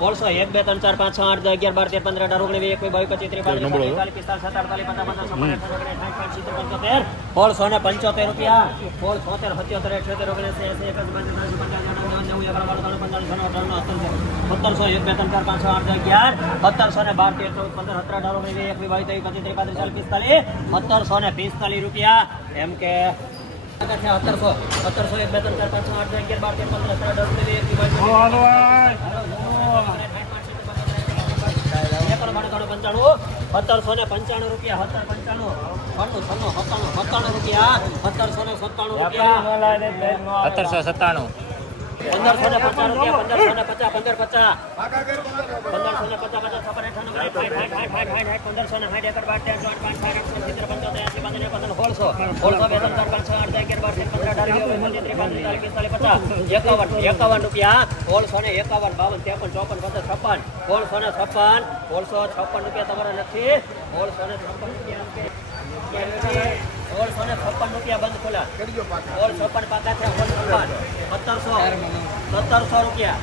હોળસો એક બે ત્રણ ચાર પાંચ છ આઠ દસ અગિયાર બાર તેર પંદર અઢાર ઓગણીસ એક બાવીસ પચીસ ત્રીસ પાંત્રીસ પિસ્તાલીસ સત્તર પચાસ સિત્તેર પંચોતેર. બોલસો ને પંચોતેર રૂપિયા. બોલ છોતેર સત્યોતેર અઠ્યોતેર ઓગણીસ એસી એક સત્તરસો એક બે ત્રણ ચાર પાંચ છ આઠ અગિયાર સત્તરસો ને બાર તેર ચૌદ પંદર સત્તર અઢાર ઓગણીસ એક બાવીસ પચીસ ત્રીસ પાંત્રીસ ચાલીસ પિસ્તાલીસ સત્તરસો ને પિસ્તાલીસ રૂપિયા. એમ કે સત્તરસો સત્તરસો એક બે ત્રણ ચાર પાંચ છ આઠ દસ અગિયાર બાર તેર પંદર સત્તર અઢાર ઓગણીસ ભાઈ. સત્તરસો ને પંચાણું રૂપિયા સત્તર પંચાણું છન્નું છન્નું સત્તાણું સત્તાણું રૂપિયા સત્તરસો ને સત્તાણું રૂપિયા સત્તરસો સત્તાણું પંદરસો ને પચાસ રૂપિયા પંદરસો ને પચાસ પંદર પચાસ પંદરસો ને પચાસ પચાસ છપ્પન અઠ્ઠાણું સાઠ સાઠ સાઠ સાઠ સાઠ પંદરસો ને સાઠ એકર બાર તેર ચોટ પાંચ સાઠ આઠસો સિત્તેર પંચોતેર એસી પંદર પંદર સોળસો સોળસો બે ત્રણ ચાર પાંચ છ આઠ દસ અગિયાર બાર તેર પંદર અઢાર વીસ ઓગણીસ પચીસ ત્રીસ પાંત્રીસ ચાલીસ પિસ્તાલીસ પચાસ એકાવન એકાવન રૂપિયા સોળસો ને એકાવન બાવન ત્રેપન ચોપન પચાસ છપ્પન. સોળસો ને છપ્પન સોળસો છપ્પન રૂપિયા તમારા નથી. સોળસો ને છપ્પન રૂપિયા સોળસો ને છપ્પન રૂપિયા બંધ ખોલા. સોળ છપ્પન પાકા છે સોળ છપ્પન સત્તરસો. સત્તરસો રૂપિયા.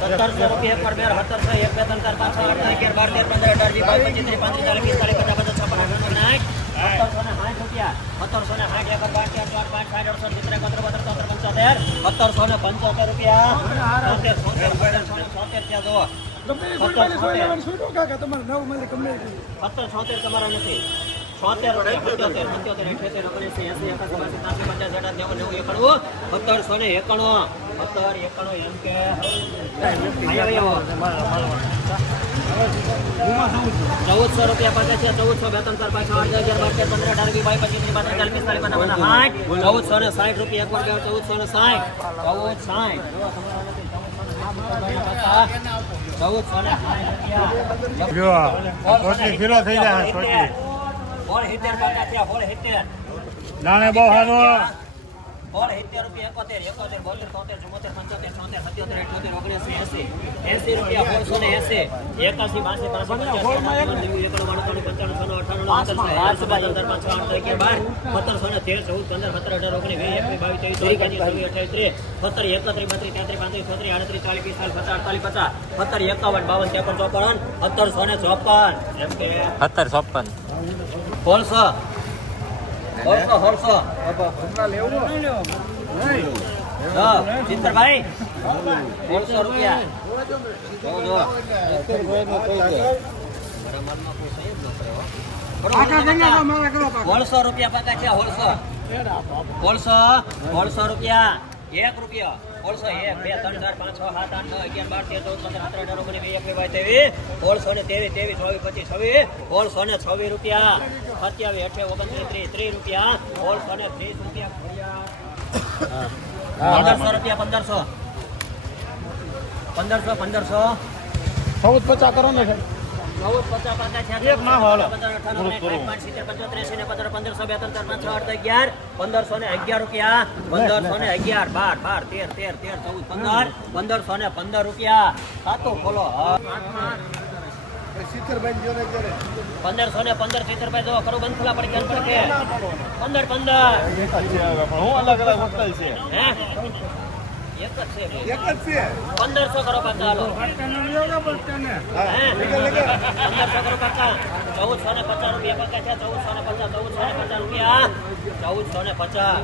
સત્તરસો રૂપિયા એક પર બે સત્તરસો એક બે ત્રણ ચાર પાંચ છ આઠ નવ, અગિયાર બાર તેર પંદર અઢાર વીસ બાવીસ પચીસ ત્રીસ પાંત્રીસ ચાલીસ પિસ્તાલીસ પચાસ પચાસ છપ્પન અઠાણું સાઠ સત્તરસો ને સાઠ રૂપિયા સત્તરસો ને સાઠ એક બાર તેર ચાર પાંચ સાઠ અડસઠ સિત્તેર એકોતેર પંચોતેર સત્તરસો ને પંચોતેર રૂપિયા. સોતેર સોતેર છોતેર ત્યાં જુઓ. સત્તર છોતેર તમારા નથી. સત્તરસો ને એકાણું. ચૌદસો રૂપિયા પાછા છે ચૌદસો બે ત્રણ ચાર પાંચ આઠ અગિયાર બાર તેર પંદર અઢાર વીસ બાઈ પચીસ ત્રીસ પાંત્રીસ ચાલીસ પિસ્તાલીસ પચાસ પચાસ સાઠ ચૌદસો ને સાઠ રૂપિયા એક વાર ચૌદસો ને સાઠ ચૌદ સાઠ. ચૌદસો ને સાઠ સોટલી ફીરો થઈ જાય નાણે બહુ સારું હોળ સિત્તેર રૂપિયા એકોતેર એકોતેર બોતેર તોતેર ચુમ્મોતેર પંચોતેર છોતેર સત્યોતેર અઠ્યોતેર ઓગણસી એસી એસી રૂપિયા સોળસો ને એસી એકાસી બાસી પંચાણું ને તેર ચૌદ પંદર સત્તર અઢાર ઓગણીસ વીસ એકવીસ બાવીસ ત્રેવીસ ચોવીસ પચીસ છવ્વીસ અઠ્યાવીસ ત્રીસ સત્તર એકત્રીસ બત્રીસ તેત્રીસ પાંત્રીસ છત્રીસ આડત્રીસ ચાલીસ પિસ્તાલીસ પચાસ અડતાલીસ પચાસ સત્તર એકાવન બાવન ત્રેપન ચોપન સત્તરસો ને ચોપન. એમ કે સત્તર ચોપન ચિત્રભાઈ હોલસો રૂપિયા. હોલસો રૂપિયા પાકા છે હોલસો હોલસો હોલસો રૂપિયા. એક રૂપિયા. હોલસો એક બે ત્રણ ચાર પાંચ છ સાત આઠ નવ અગિયાર બાર તેર ચૌદ પંદર સત્તર અઢાર ઓગણીસ વીસ એકવીસ ત્રેવીસ હોલસો ને ત્રેવીસ ત્રેવીસ ચોવીસ પચીસ છવ્વીસ હોલસો ને છવ્વીસ રૂપિયા સત્યાવીસ અઠ્યાવીસ ઓગણત્રીસ ત્રીસ ત્રીસ રૂપિયા હોલસો ને ત્રીસ રૂપિયા પંદરસો રૂપિયા પંદરસો. પંદરસો પંદરસો. ચૌદ પચાસ કરો ને છે એક ના હાલો. પંદરસો બે ત્રણ ચાર પાંચ છ આઠ અગિયાર. પંદરસો ને અગિયાર રૂપિયા. પંદરસો ને અગિયાર બાર બાર તેર તેર તેર ચૌદ પંદર. પંદરસો ને પંદર રૂપિયા. સાતો ખોલો. પંદરસો ને પંદર સિત્તેર જો ખરું બંધ ખુલ્લા પડી પંદર પંદર. હું અલગ અલગ હોટલ છે. હે? એક જ છે પંદરસો કરો પાછા હાલો હે? પંદરસો કરો પાછા ચૌદસો ને પચાસ રૂપિયા પાકા છે ચૌદસો ને પચાસ ચૌદસો ને પચાસ રૂપિયા ચૌદસો ને પચાસ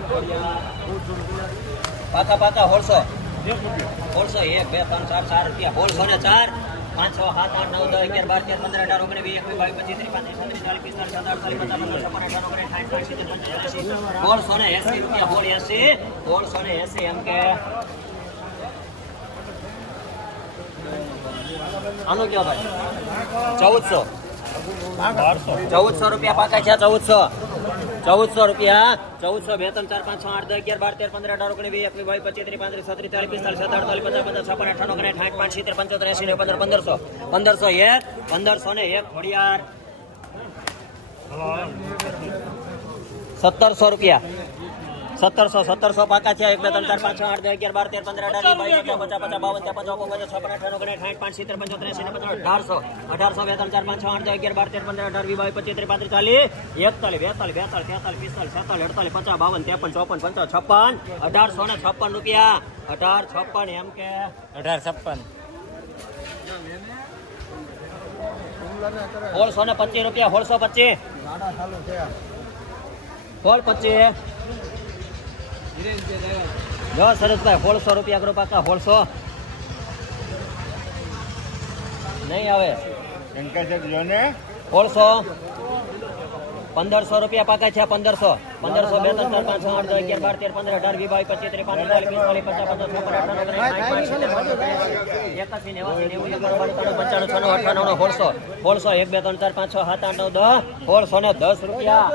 પાકા પાકા હોળસો હોળસો એક બે ત્રણ ચાર ચાર રૂપિયા હોળસો ને ચાર પાંચ છ સાત આઠ નવ દસ અગિયાર બાર તેર પંદર અઢાર ઓગણીસ વીસ એકવીસ બાવીસ પચીસ ત્રીસ પાંત્રીસ છત્રીસ ચાલીસ પિસ્તાલીસ સત્તર અડતાલીસ પચાસ પંદર છપ્પન અઠાણું ઓગણીસ સાઠ સાઠ સિત્તેર પંચાસી એંસી સોળસો ને એસી રૂપિયા હોળ એસી સોળસો ને એસી એમ કે આનું કયો ભાઈ ચૌદસો. ચૌદસો રૂપિયા પાકા છે ચૌદસો. ચૌદસો રૂપિયા. ચૌદસો, બે, ત્રણ, ચાર, પાંચ, છ, આઠ, દસ, અગિયાર, બાર, તેર, પંદર, અઢાર ઓગણી વીસ, એકવીસ, બાવીસ, પચીસ, ત્રીસ, પાંત્રીસ, છત્રીસ, ચાલીસ, પિસ્તાલીસ સત્તર અડતાલીસ પચાસ પચાસ, છપ્પન અઠાણું ઓગણીસ સાઠ, પાંચ, સિત્તેર, પંચોતેર એસી ને પંદર, પંદરસો. પંદરસો એક, પંદરસો ને એક, ઘોડિયાર. સત્તરસો રૂપિયા. સત્તરસો સત્તરસો પાકા છે એક બે ત્રણ ચાર પાંચ છ આઠ દસ અગિયાર બાર તેર પંદર અઢાર વીસ બાવીસ પચાસ પચાસ પચાસ બાવન ત્રેપન ચોપન પચાસ છપ્પન અઠાણું ઓગણીસ સાઠ પાંચ સિત્તેર પંચોતેર એંસી ને પચાસ અઢારસો અઢારસો બે ત્રણ ચાર પાંચ છ આઠ દસ અગિયાર બાર તેર પંદર અઢાર વીસ બાવીસ પચીસ ત્રીસ પાંત્રીસ ચાલીસ એકતાલીસ બેતાલીસ બેતાલીસ તેતાલીસ પિસ્તાલીસ છેતાલીસ અડતાલીસ પચાસ બાવન ત્રેપન ચોપન પંચાવન છપ્પન અઢારસો ને છપ્પન રૂપિયા અઢાર છપ્પન એમ કે અઢાર છપ્પન સોળસો ને પચીસ રૂપિયા સોળસો પચીસ સોળ પચીસ જો સરસભાઈ સોળસો રૂપિયા કરો પાકા સોળસો નહીં આવે સોળસો પંદરસો રૂપિયા પાકા છે પંદરસો પંદરસો બે ત્રણ ચાર પાંચ છ આઠ દસ અગિયાર બાર તેર પંદર અઢાર વી બાવીસ પચીસ ત્રીસ પાંત્રીસ ચાલીસ પિસ્તાલીસ પચાસ પચાસ પાંચ એકાસી નેવાસી નેવું એકાણું પંચાણું છનું અઠાણું સોળસો સોળસો એક બે ત્રણ ચાર પાંચ છ સાત આઠ નવ દસ સોળસો ને દસ રૂપિયા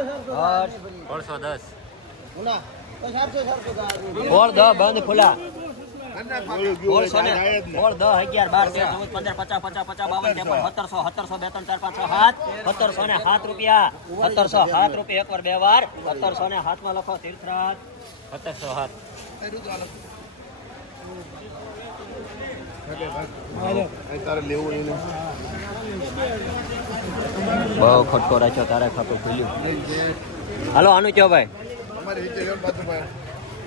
સોળસો દસ સોળ દસ બંધ, ખુલ્લા. સોળસો ને સોળ દસ અગિયાર, બાર, તેર, ચૌદ પચાસ પચાસ પચાસ, બાવન, ત્રેપન, સત્તરસો સત્તરસો બે ત્રણ ચાર સાત, સત્તરસો ને સાત રૂપિયા. સત્તરસો સાત રૂપિયા એક વાર બે વાર. સત્તરસો ને તીર્થરાજ. સત્તરસો સાત. બહુ ખટકો રાખ્યો, તારે ખાતું ખુલ્યું. હાલો, આનું ભાઈ?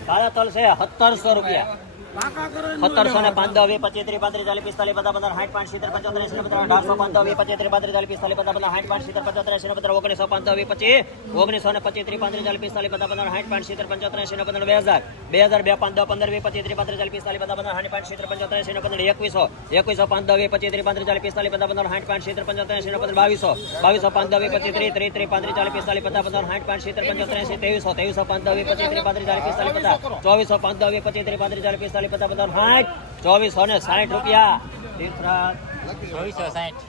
ભાઈ તલ છે સત્તરસો રૂપિયા. સત્તરસો ને પાંચ દસ વીસ પચીસ ત્રીસ પાંત્રીસ ચાલીસ પિસ્તાલીસ બધા બધા સાઠ પાંચ સિત્તેર પંચોતેર એંસી ને બધા અઢારસો પાંચ દસ વીસ પચીસ ત્રીસ પાંત્રીસ ચાલીસ પિસ્તાલીસ બધા બધા સાઠ પાંચ સિત્તેર પંચોતેર એંસી ને બધા ઓગણીસો પાંચ દસ વીસ પચીસ ઓગણીસો ને પચીસ ત્રીસ પાંત્રીસ ચાલીસ પિસ્તાલીસ બધા બધા સાઠ પાંચ સિત્તેર પંચોતેર એંસી ને બધા બે હજાર બે હજાર બે પાંચ દસ પંદર વીસ પચીસ ત્રીસ પાંત્રીસ ચાલીસ પિસ્તાલીસ બધા બધા સાઠ પાંચ સિત્તેર પંચોતેર એંસી ને બધા એકવીસો એકવીસો પાંચ દસ વીસ પચીસ ત્રીસ પાંત્રીસ ચાલીસ પિસ્તાલીસ બધા બધા સાઠ પાંચ સિત્તેર પંચોતેર એંસી ને બધા બાવીસો બાવીસો પાંચ દસ વીસ પચીસ ત્રીસ ત્રીસ ત્રીસ પાંત્રીસ ચાલીસ પિસ્તાલીસ બધા બધા સાઠ પાંચ સિત્તેર પંચોતેર એંસી ત્રેવીસો ત્રેવીસો પાંચ દસ વીસ પચીસ ત્રીસ પાંત્રીસ ચાલીસ પિસ્તાલીસ બધા ચોવીસો પાંચ દસ વીસ પચીસ ત્રીસ પાંત્રીસ ચાલીસ પિસ્તાલીસ બધા બધા સાઠ ચોવીસો ને સાઠ રૂપિયા. ચોવીસો સાઠ.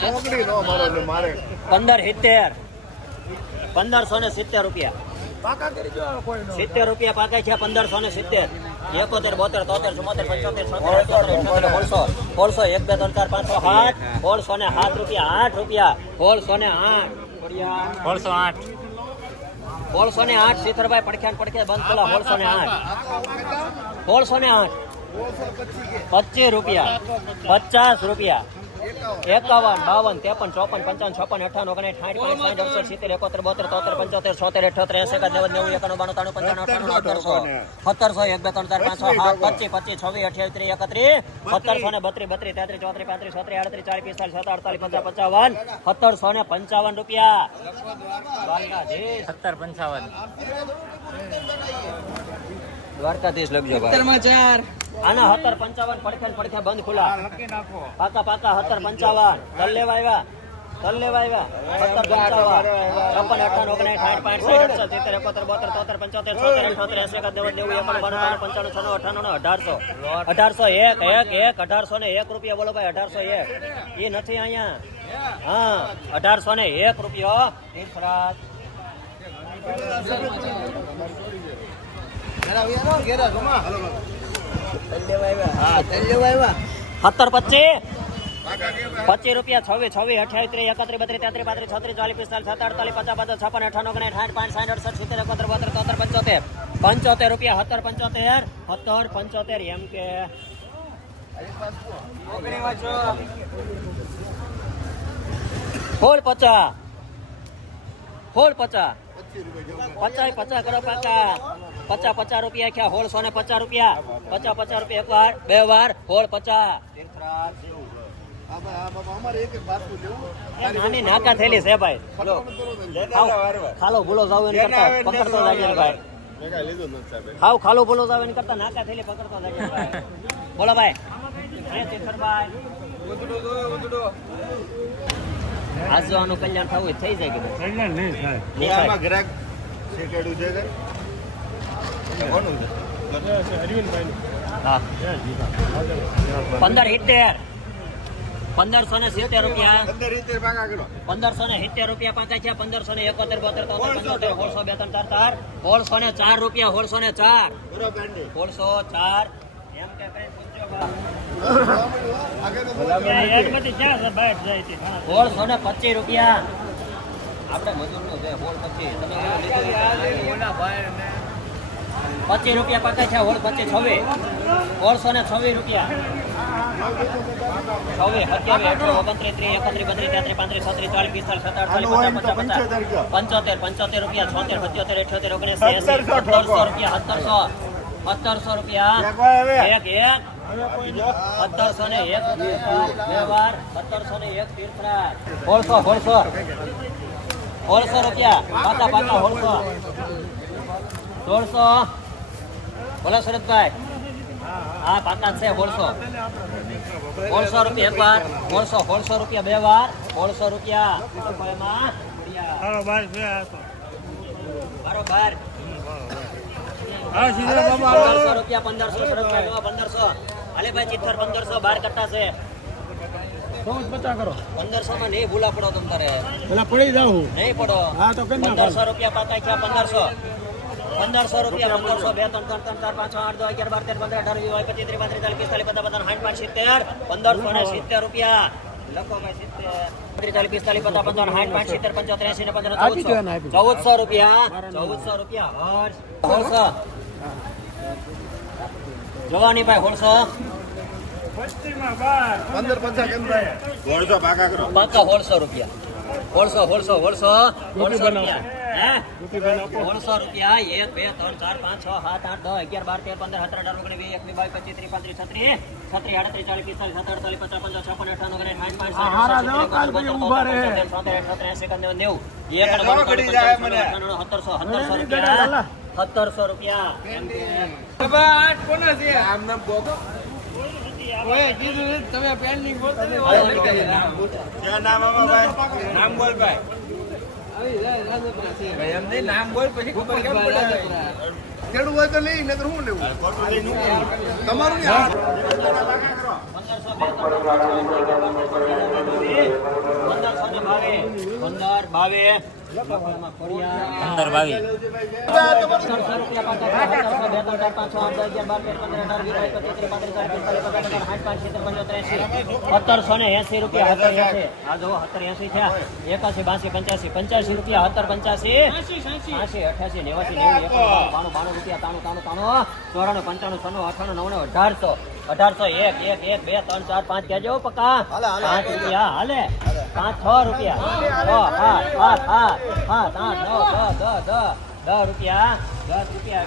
ચોકડી નો મારો ને મારે પંદર સિત્તેર પંદરસો ને સિત્તેર રૂપિયા સિત્તેર રૂપિયા પાકે છે પંદરસો ને સિત્તેર. એકોતેર બોતેર તોતેર ચુમ્મોતેર પંચોતેર છોતેર સોળસો સોળસો એક બે ત્રણ ચાર પાંચસો સાત. સોળસો ને સાત રૂપિયા આઠ રૂપિયા. સોળસો ને આઠ. રૂપિયા સોળસો આઠ. સોળસો ને આઠ શીતરભાઈ પડખ્યાન પડખ્યા બંધ ખોલા સોળસો ને આઠ. સોળસો ને આઠ. પચીસ રૂપિયા. પચાસ રૂપિયા. એકાવન બાવન ત્રેપન ચોપન પંચાવન છપ્પન અઠાવન ઓગણીસ સાઠ પાંચ સાઠ અડસઠ સિત્તેર એકોતેર બોતેર તોતેર પંચોતેર છોતેર અઠોતેર એસી એકાદ નેવું નેવું એકાણું બાણું ત્રાણું પંચાણું અઠાણું સત્તરસો સત્તરસો. એક બે ત્રણ ચાર પાંચ છ સાત પચીસ પચીસ છવ્વીસ અઠ્યાવીસ ત્રીસ એકત્રીસ. સત્તરસો ને બત્રીસ બત્રીસ તેત્રીસ ચોત્રીસ પાંત્રીસ છત્રીસ આડત્રીસ ચાલીસ પિસ્તાલીસ સત્તર અડતાલીસ પચાસ પંચાવન. સત્તરસો ને પંચાવન રૂપિયા. સત્તર પંચાવન. દ્વારકાધીશ લખજો ભાઈ. આના સત્તર પંચાવન, પડખે પડખે બંધ ખુલા પાકા પાકા સત્તર પંચાવન. તલ લેવા આવ્યા. તલ લેવા આવ્યા. સત્તર પંચાવન. છપ્પન સાઠ, પાંચ સાઠ અડસઠ સિત્તેર, એકોતેર, બોતેર તોતેર પંચોતેર એસી એકાદ નેવું નેવું છન્નું અઠાણું અઢારસો. અઢારસો એક એક એક, અઢારસો ને એક રૂપિયા બોલો ભાઈ, અઢારસો એક. એ નથી અહીંયા. હા, અઢારસો ને એક રૂપિયો. સત્તર પચીસ. પચીસ રૂપિયા, છવ્વીસ છવ્વીસ, અઠ્યાવીસ, ત્રીસ, એકત્રીસ, બત્રીસ, તેત્રીસ પાંત્રીસ છત્રીસ, ચાલીસ, પિસ્તાલીસ, સત્તર, અડતાલીસ, પચાસ પચાસ, છપ્પન અઠાણું ઓગણીસ સાઠ, પાંચ, સાઠ, અડસઠ, સિત્તેર, એકોતેર, બોતેર, તોતેર, પંચોતેર. પંચોતેર રૂપિયા, સત્તર, પંચોતેર સત્તર, પંચોતેર, એમ કે ફોલ પચાસ ફોલ પચાસ પચાસ પચાસ, કરો પાકા. પચાસ પચાસ રૂપિયા ક્યાં? હોળ સો ને પચાસ રૂપિયા. પચાસ પચાસ રૂપિયા એક વાર બે વાર હોળ પચાસ. હા ભાઈ હા બાબા અમારે એક એક બાજુ લેવું એ નાની નાકા થયેલી છે ભાઈ. ખાલો ભૂલો જાવ એને કરતા પકડતો જાય ને ભાઈ. મેં કાંઈ લીધું નથી સાહેબ ખાવ ખાલો ભૂલો જાવ એને કરતા નાકા થયેલી પકડતો જાય ભાઈ. બોલો ભાઈ. કલ્યાણ થવું થઈ જાય કે કલ્યાણ નહીં થાય. નહીં આમાં થાય. ગ્રાહક શેકાડ્યું છે કે? કોનું હા પંદર સિત્તેર. પંદરસો ને સિત્તેર રૂપિયા. પંદરસો ને સિત્તેર રૂપિયા પાંચ છે. પંદરસો ને એકોતેર બોતેર પંચોતેર સોળસો બે ત્રણ ચાર ચાર. સોળસો ને ચાર રૂપિયા સોળસો ને ચાર. સોળસો ચાર. એમ કે સોળસો ને પચીસ રૂપિયા. આપણે મજૂરનું છે હોળ પછી તમે પચીસ રૂપિયા પચાસ છે હોળ પચીસ છવ્વીસ સોળસો ને છવ્વીસ રૂપિયા. છવ્વીસ સત્યાવીસ અઠાણું ઓગણત્રીસ ત્રીસ એકત્રીસ બત્રીસ તેત્રીસ પાંત્રીસ છત્રીસ ચાલીસ પિસ્તાલીસ સત્તાવીસ પચાસ પચાસ પંચોતેર. પંચોતેર રૂપિયા. છોતેર સત્યોતેર અઠ્યોતેર ઓગણીસ સત્તરસો રૂપિયા સત્તરસો. સત્તરસો રૂપિયા. એક એક. સત્તરસો ને એક વ્યવહાર સત્તરસો ને એક તીર્થરાજ. સોળસો હોળસો. હોળસો રૂપિયા. પાકા પાકા હોળસો. સોળસો. બોલો સુરતભાઈ હા પાકા છે સોળસો સોળસો રૂપિયા એક વાર સોળસો સોળસો રૂપિયા બે વાર સોળસો રૂપિયા. બરોબર. પંદરસો રૂપિયા પંદરસો સુરતભાઈ પંદરસો. અલે ચિત્તર પંદરસો બાર કટ્ટા છે. પંદરસો માં નહીં ભૂલા પડો તમ તારે. નહીં પડો. પંદરસો રૂપિયા પાકા છે પંદરસો. પંદરસો રૂપિયા પંદરસો બે ત્રણ ત્રણ ત્રણ ચાર પાંચ છ આઠ દસ અગિયાર બાર તેર પંદર અઢાર વીસ પચીસ ત્રીસ પાંત્રીસ ચાલીસ પિસ્તાલીસ પચાસ પચાસ સાઠ પાંચ સિત્તેર પંદરસો ને સિત્તેર રૂપિયા. લખો ભાઈ સિત્તેર. ચાલીસ પિસ્તાલીસ પચાસ સાઠ પાંચ સિત્તેર પંચોતેર એસી ને પંદર ચૌદસો. રૂપિયા ચૌદસો રૂપિયા હર્ષ. હોળસો જોવાની ભાઈ સોળસો પંદર પચાસ કેમ પાકા કરો. પાકા સોળસો રૂપિયા. સોળસો સોળસો સોળસો સોળસો રૂપિયા. સોળસો રૂપિયા એક બે ત્રણ ચાર પાંચ છ સાત આઠ દસ અગિયાર બાર તેર પંદર સત્તર અઢાર ઓગણીસ વીસ એકવીસ બાવીસ પચીસ ત્રીસ પાંત્રીસ છત્રીસ છત્રીસ આડત્રીસ ચાલીસ પિસ્તાલીસ સત્તર અડતાલીસ પચાસ પંચાવન છપ્પન અઠાણું ઓગણીસ સાઠ પાંચ સત્તરસો રૂપિયા તમે પેન્ડિંગ નામ બોલ ભાઈ ખેડૂત હોય તો લઈ ને હું લેવું? તમારું એંસી રૂપિયા સત્તર એંસી એંસી થયા એકાસી બાસી પંચ્યાસી પંચ્યાસી રૂપિયા સત્તર પંચ્યાસી અઠ્યાસી નેવાસી નેવું બાણું બાણું રૂપિયા તાણું તાણું તાણું ચોરાણું પંચાણું છનું અઠાણું નવ્વાણું અઢારસો અઢારસો એક એક એક બે ત્રણ ચાર પાંચ કહેજો પકા પાંચ રૂપિયા હાલે પાંચ, છ રૂપિયા. છ, સાત સાત સાત સાત, આઠ, નવ, દસ દસ દસ દસ રૂપિયા. દસ રૂપિયા